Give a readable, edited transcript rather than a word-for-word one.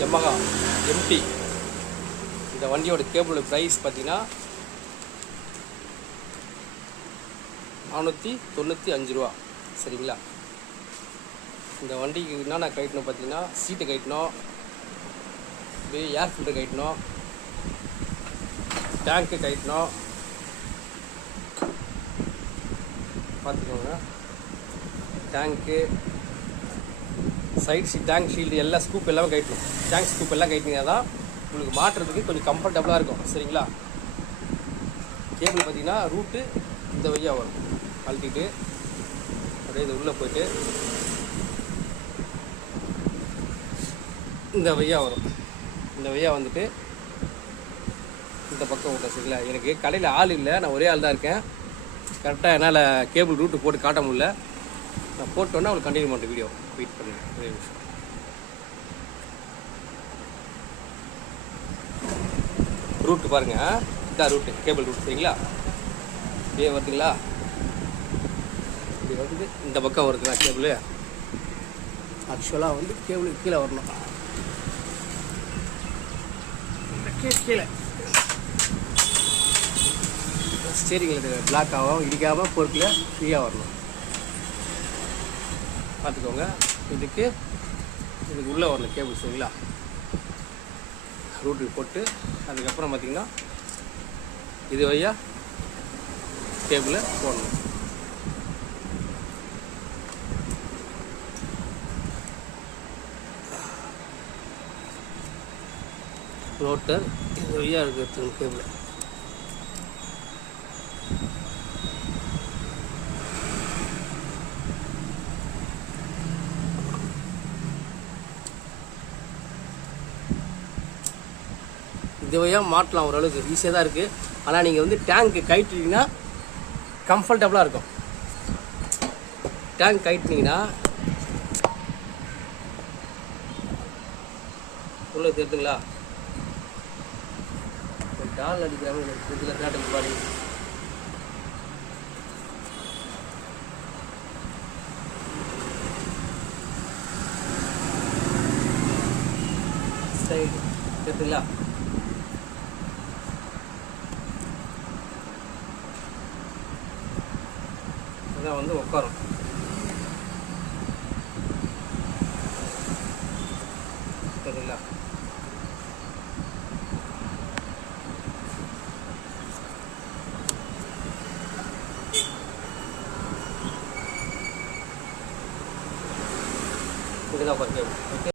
Yamaha MT. இந்த வண்டியோட கேபிளோட price பார்த்தீங்கன்னா 495 ரூபா. சரிங்களா? இந்த வண்டிக்கு என்னென்ன கட்டணும் பார்த்தீங்கன்னா, சீட்டு கட்டணும், ஏர் ஃபில்டர் கட்டணும், டேங்க்கு கட்டணும். பார்த்துக்கோங்க, டேங்க்கு, சைட் டேங்க் ஷீல்டு எல்லாம் ஸ்கூப் எல்லாமே கட்டணும். டேங்க் ஸ்கூப் எல்லாம் கட்டினீங்கன்னா தான் உங்களுக்கு மாட்டுறதுக்கு கொஞ்சம் கம்ஃபர்டபுளாக இருக்கும். சரிங்களா? கேபிள் பார்த்தீங்கன்னா ரூட்டு இந்த வழியாக வரும். அழுத்திட்டு அப்படியே இது உள்ளே போய்ட்டு இந்த வழியாக வரும். இந்த வழியாக வந்துட்டு இந்த பக்கம் விட்டேன். சரிங்களா? எனக்கு கடையில் ஆள் இல்லை, நான் ஒரே ஆள் தான் இருக்கேன். கரெக்டாக என்னால் கேபிள் ரூட்டு போட்டு காட்ட முடியல. நான் போட்டோன்னா அவங்களுக்கு கண்டினியூ பண்ணுற வீடியோ வெயிட் பண்ணுங்கள். ஒரே நிமிஷம். ரூட்டு பாருங்கள், இதான் ரூட்டு, கேபிள் ரூட். சரிங்களா? இப்படியே வருதுங்களா? இப்படி வந்து இந்த பக்கம் வருதுங்களா கேபிள். ஆக்சுவலாக வந்து கேபிள் கீழே வரணும். கீழே ஸ்டீரிங்கில் பிளாக் ஆகும், இடிக்காமல் பொருட்கள் ஃப்ரீயாக வரணும். பார்த்துக்கோங்க, இதுக்கு உள்ளே வரணும் கேபிள். சரிங்களா? ரூட்டு போட்டு அதுக்கப்புறம் பார்த்திங்கன்னா இது வழியாக கேபிளை போடணும். ரோட்டர் இது வழியாக இருக்கிறது கேபிள். இது வழியாக மாட்டலாம், ஓரளவுக்கு ஈஸியாக தான் இருக்குது. ஆனால் நீங்கள் வந்து டேங்க்கு கட்டிட்டீங்கன்னா கம்ஃபர்டபுளாக இருக்கும். டேங்க் கட்டினீங்கன்னா உள்ள தெரியுதுங்களா? டால் அடிக்கிறாங்க பாடி. சைடு தெரியுதுங்களா? இதான் வந்து உட்காரும். சரிங்களா?